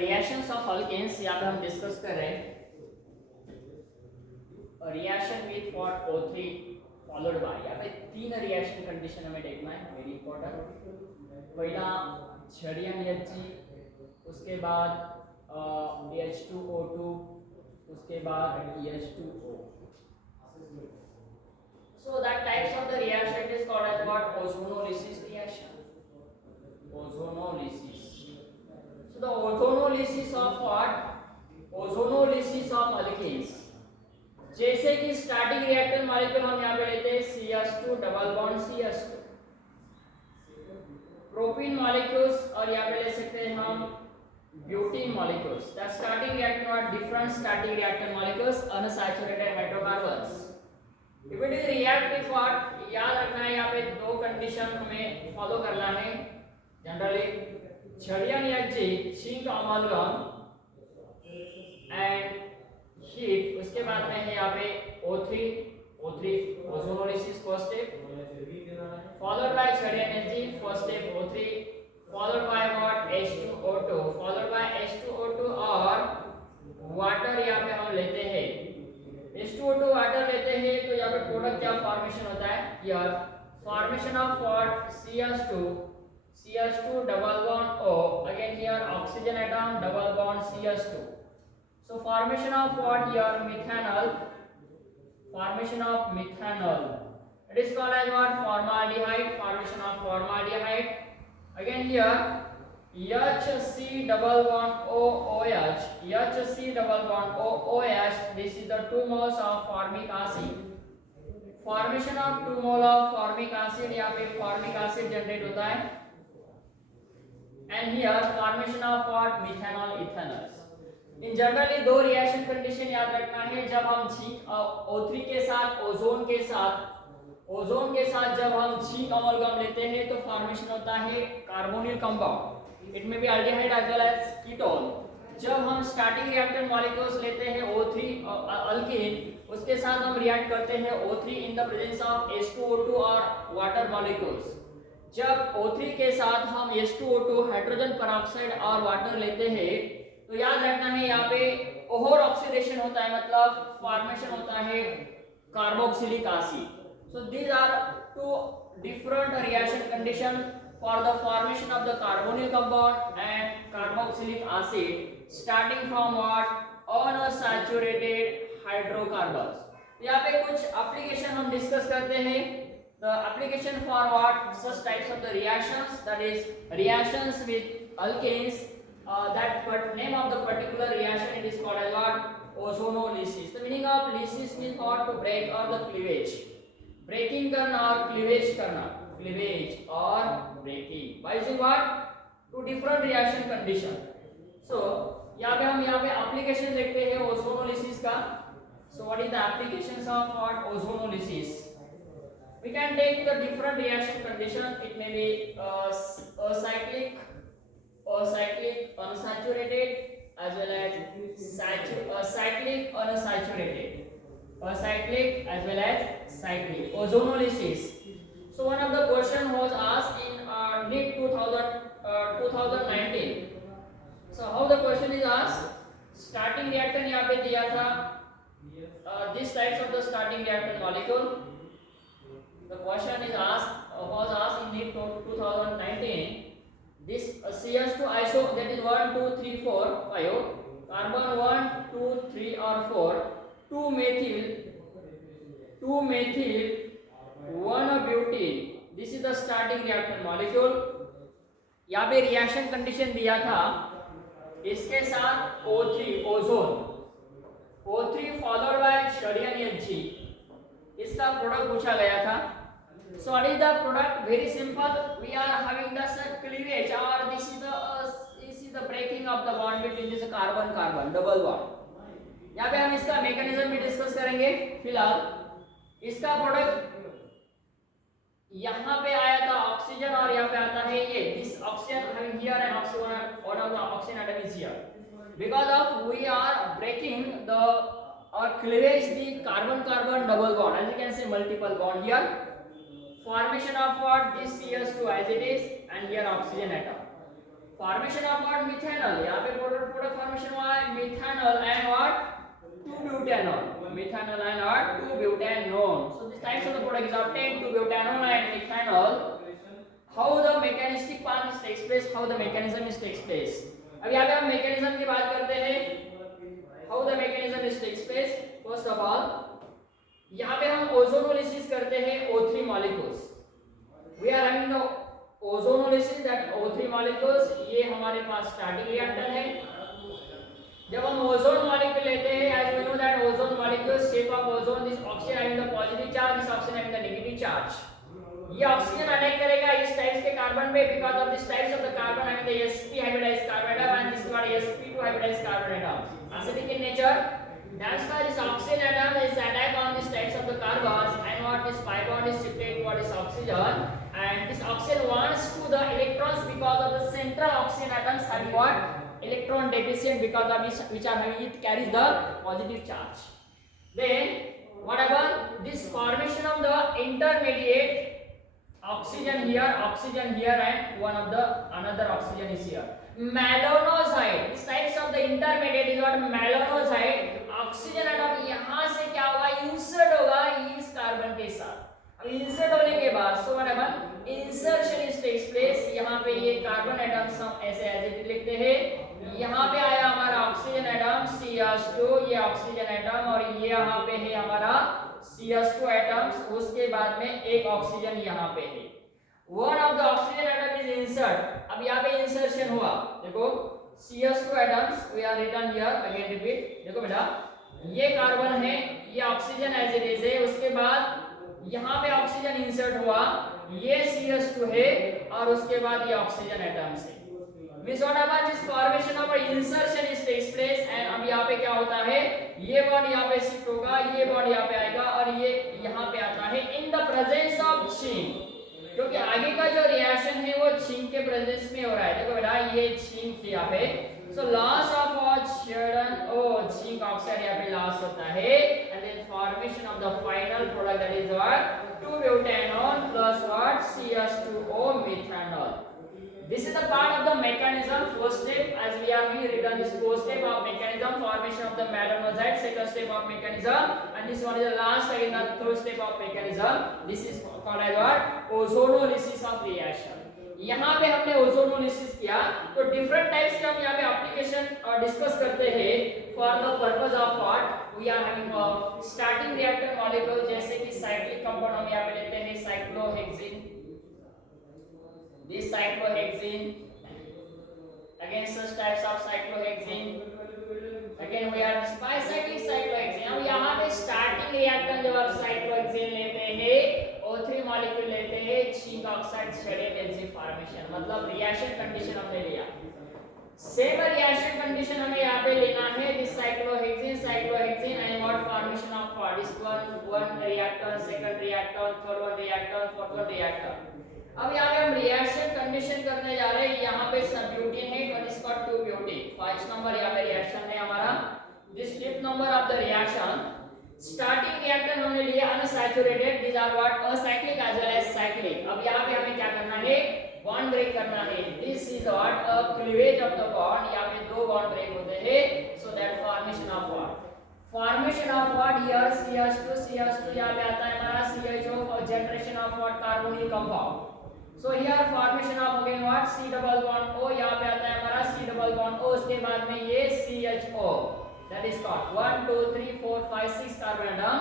Reactions of alkanes यहाँ पे हम डिस्कस कर रहे हैं। Reaction with for O3 followed by, यहाँ पे 3 रिएक्शन कंडीशन हमें देखना है, वेरी इंपॉर्टेंट। पहला ZnHg, उसके बाद H2O2, उसके बाद H2O. So that types of the reaction is called as what? Ozonolysis reaction. Ozonolysis. So the ozonolysis of what? Ozonolysis of alkenes. जैसे कि स्टार्टिंग रिएक्टेंट मॉलिक्यूल हम यहाँ पे लेते हैं CH2 double bond CH2, propene molecules, और यहाँ पे ले सकते हैं हम butene molecules. The starting reactant are different starting reactant molecules unsaturated hydrocarbons. If it is react with what, याद रखना है यहाँ पे 2 कंडीशन हमें फॉलो करना है जनरली. ZnHg जिंक अमालगम एंड हीट, उसके बाद में है यहाँ पे O3 ozonolysis first step, followed by ZnHg first step O3, followed by what H2O2, followed by H2O2 और वाटर यहाँ पे हम लेते हैं. H2O2 वाटर लेते हैं तो यहाँ पे प्रोडक्ट क्या फॉर्मेशन होता है, यार formation of what CH2 double bond O, again here oxygen atom double bond CH2. So formation of what here? Methanol. Formation of methanol. It is called as what? Formaldehyde. Formation of formaldehyde. Again here HC double bond OOH. HC double bond OOH. This is the 2 moles of formic acid. Formation of 2 mole of formic acid. यहाँ पे formic acid generate होता है. And here formation of what? Methanol ethanols. In जनरली 2 reaction condition याद रखना है. जब हम zinc O3 के साथ ओजोन के साथ जब हम जिंक अमलगम लेते हैं तो फॉर्मेशन होता है carbonyl compound. It may be aldehyde as well as ketone. जब हम स्टार्टिंग रिएक्टेंट मॉलिक्यूल्स लेते हैं O3 अल्कीन, उसके साथ हम रिएक्ट करते हैं O3 in the presence of H2O2 और वाटर मॉलिक्यूल्स. जब O3 के साथ हम H2O2 हाइड्रोजन पेरोक्साइड और वाटर लेते हैं तो याद रखना है यहाँ पे ओहर ऑक्सीडेशन होता है, मतलब फॉर्मेशन होता है carboxylic acid. So these are 2 different reaction condition for the formation of the carbonyl compound and carboxylic acid starting from what unsaturated hydrocarbons. यहाँ पे कुछ एप्लीकेशन हम डिस्कस करते हैं. The application for what such types of the reactions, that is reactions with alkenes. That name of the particular reaction, it is called as what? Ozonolysis. The meaning of lysis means what? To break or the cleavage. Breaking करना और cleavage करना. Cleavage or breaking. By using what? 2 different reaction condition. So यहाँ पे application देखते हैं ozonolysis का. So what is the applications of what? Ozonolysis. We can take the different reaction condition. It may be cyclic unsaturated as well as cyclic unsaturated, cyclic as well as cyclic ozonolysis. So one of the question was asked in NEET 2019. So how the question is asked, starting reactant यहाँ पे दिया था these types of the starting reactant molecule. The question is was asked in NEET 2019. This CH2 iso, that is 1 2 3 4 5 carbon 1 2 3 or 4, 2 methyl 1 butene. This is the starting reactant molecule. यहाँ पे reaction condition दिया था, इसके साथ O3 ozone, O3 followed by ZnHg, इसका प्रोडक्ट पूछा गया था. So what is the product? Very simple. We are having the cleavage, or this is the breaking of the bond between this carbon double bond. यहाँ पे हम इसका मैकेनिज्म भी डिस्कस करेंगे. फिलहाल इसका प्रोडक्ट यहाँ पे आया था ऑक्सीजन और यहाँ पे आता है ये this oxygen having here and oxygen, one of the oxygen atom is here. Because of we are breaking the or cleavage the carbon double bond, as you can see multiple bond here. Formation of what? This CH2 as it is, and here oxygen atom. Formation of what methanol, यहाँ पे product formation हुआ है methanol and what 2-butanol, methanol and what 2-butanol. So these types of the product is obtained 2-butanol and methanol. How the mechanistic part is takes place, how the mechanism is takes place. अब यहाँ पे हम mechanism की बात करते हैं. How the mechanism is takes place. First of all, यहाँ पे हम ozonolysis करते हैं O3 molecules. We are having the ozonolysis that O3 molecules. ये हमारे पास starting reactor है. जब हम ओजोन मॉलिक्यूल लेते हैं, as we know that ozone molecule shape of ozone, this oxygen having the positive charge, this oxygen having the negative charge. ये oxygen attack करेगा इस टाइप्स के कार्बन पे because of this types of the carbon having the sp hybridized carbon atom and this is called sp2 hybridized carbon atom. Acidic in nature. That's why this oxygen atom is attack on these types of the carbons and what this pi bond is shifted toward this oxygen and this oxygen wants to the electrons because of the central oxygen atoms having what electron deficient because of which are having it carries the positive charge. Then what about this formation of the intermediate oxygen here and one of the another oxygen is here. Malonozide, these types of the intermediate is what malonozide. Oxygen atom यहाँ से क्या होगा इंसर्ट होगा इस कार्बन के साथ. अब इंसर्ट होने के बाद so what happen insertion is takes place. यहाँ पे ये कार्बन एटम्स हम ऐसे एज इट लिखते हैं. यहाँ पे आया हमारा ऑक्सीजन एटम CH2, ये ऑक्सीजन एटम और ये यहाँ पे है हमारा CH2 एटम्स. उसके बाद में एक ऑक्सीजन यहाँ पे है. One of the oxygen atom is insert. अब यहाँ पे इंसर्शन हुआ. देखो CH2 atoms we are written here again repeat. देखो बेटा ये कार्बन है, ये ऑक्सीजन एज इट इज है. उसके बाद यहाँ पे ऑक्सीजन इंसर्ट हुआ, ये CH2 है और उसके बाद ये ऑक्सीजन एटम्स है. Means what happens is formation of insertion is takes place and अब यहाँ पे क्या होता है ये बॉन्ड यहाँ पे शिफ्ट होगा, ये बॉन्ड यहाँ पे आएगा और ये यहाँ पे आता है in the presence of zinc. क्योंकि आगे का जो रिएक्शन है वो जिंक के प्रेजेंस में हो रहा है. देखो बेटा ये जिंक यहाँ पे so loss of zinc oxide यहाँ पे लॉस होता है and then formation of the final product that is what 2-butanol plus what CH2O methanol. This is the part of the mechanism. First step as we have here written this first step of mechanism formation of the malonozide, second step of mechanism and this one is the last again the third step of mechanism. This is called as what ozonolysis of reaction. यहाँ पे हमने ओजोनोलिसिस किया तो different types के हम यहाँ पे application discuss करते हैं for the purpose of what we are having starting reactor molecule जैसे कि साइक्लिक कंपाउंड हम यहाँ पे लेते हैं cyclohexene. This cyclohexene again such types of cyclohexene again we have this bicyclic cyclohexene. अब यहाँ पे स्टार्टिंग रिएक्टर जब आप cyclohexene लेते हैं O3 मॉलिक्यूल लेते हैं zinc oxide shaded energy formation मतलब रिएक्शन कंडीशन हमने लिया. सेम रिएक्शन कंडीशन हमें यहाँ पे लेना है this cyclohexene and what formation of what is one reactor, second reactor, third one reactor, fourth one reactor. अब यहाँ पे हम रिएक्शन कंडीशन करने जा रहे हैं. यहाँ पे सब ब्यूटेन है और इसका 2-butane. फर्स्ट नंबर यहाँ पे रिएक्शन है हमारा. This fifth number of the reaction starting reactor हमने लिया unsaturated. These are what acyclic as well as cyclic. अब यहाँ पे हमें क्या करना है बॉन्ड ब्रेक करना है. This is what a cleavage of the bond. यहाँ पे दो बॉन्ड ब्रेक होते हैं so that formation of what here CH2 यहाँ पे आता है हमारा CHO और generation of what carbonyl compound. So here formation of again what C double bond O यहाँ पे आता है हमारा C double bond O. उसके बाद में ये CHO that is called 1 2 3 4 5 6 carbon atom.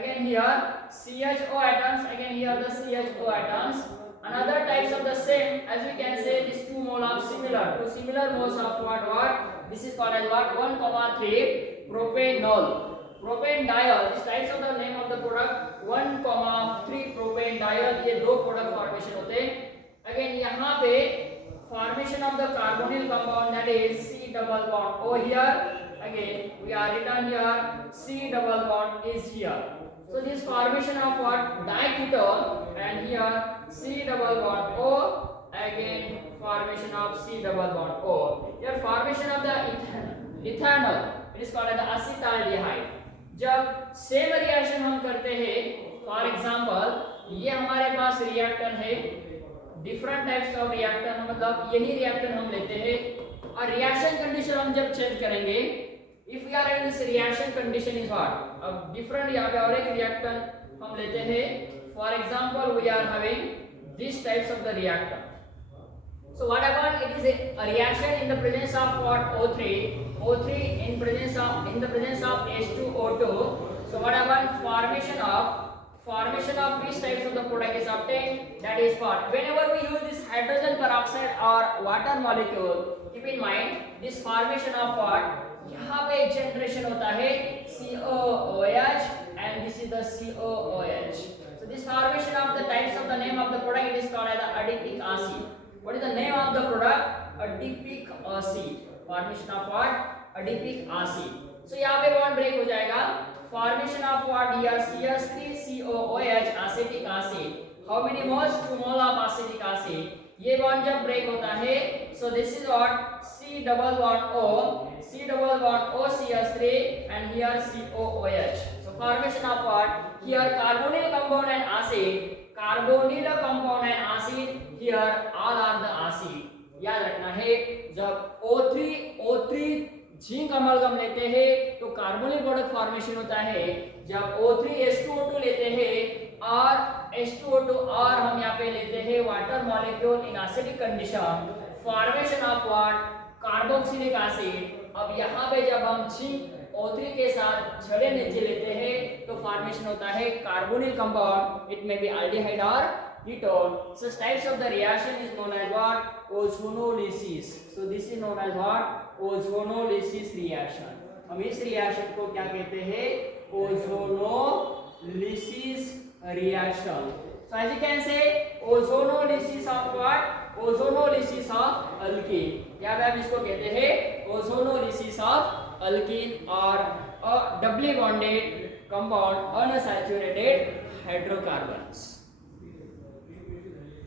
Again here CHO atoms, again here the CHO atoms. Another types of the same as we can say these two mole of two similar moles of what this is called as what 1,3 propanol. Propanediol, these types of the name of the product 1,3 propanediol. ये दो product formation होते हैं. अगेन यहाँ पे formation of the carbonyl compound that is C double bond O here. Again we are written here C double bond is here. So this formation of what diketone and here C double bond O. Again formation of C double bond O. Here formation of the ethanol. It is called as the acetaldehyde. जब same reaction हम करते हैं for example ये हमारे पास रिएक्टर है different types of reactor मतलब यही रिएक्टर हम लेते हैं और रिएक्शन कंडीशन हम जब चेंज करेंगे, if we are in this reaction condition is what, अब डिफरेंट यहाँ पे और एक रिएक्टेंट हम लेते हैं, for example we are having this types of the reactant. So what about it is a reaction in the presence of what O3 in the presence of H2O2. So what about formation of which types of the product is obtained, that is what, whenever we use this hydrogen peroxide or water molecule, keep in mind this formation of what, यहाँ पे एक जनरेशन होता है COOH and this is the COOH. So this formation of the types of the name of the product, it is called as the adipic acid. What is the name of the product? Adipic acid. Formation of what? Adipic acid. So यहाँ पे bond break हो जाएगा. Formation of what? Here CH3COOH acetic acid. How many moles? 2 mole of acetic acid. ये bond जब break होता है, so this is what? C double bond O CH3 and here COOH. So formation of what? Here carbonyl compound and acid. Carbonyl compound and acid. Here all are the acid. याद रखना है, जब O3 zinc amalgam लेते हैं तो carbonyl product formation होता है. जब O3H2O2 लेते हैं और H2O2 और हम यहाँ पे लेते हैं water molecule in acidic condition, formation of what, carboxylic acid. अब यहाँ पे जब हम जिंक O3 के साथ छड़े नीचे लेते हैं तो फॉर्मेशन होता है carbonyl compound. It may be aldehyde और ketone. Such types of the reaction is known as what? Ozonolysis. So this is known as what? Ozonolysis reaction. हम इस रिएक्शन को क्या कहते हैं? Ozonolysis reaction. So as you can say, ozonolysis of what? Ozonolysis of alkene. क्या हम इसको कहते हैं? Ozonolysis of alkene or a doubly bonded compound unsaturated hydrocarbons.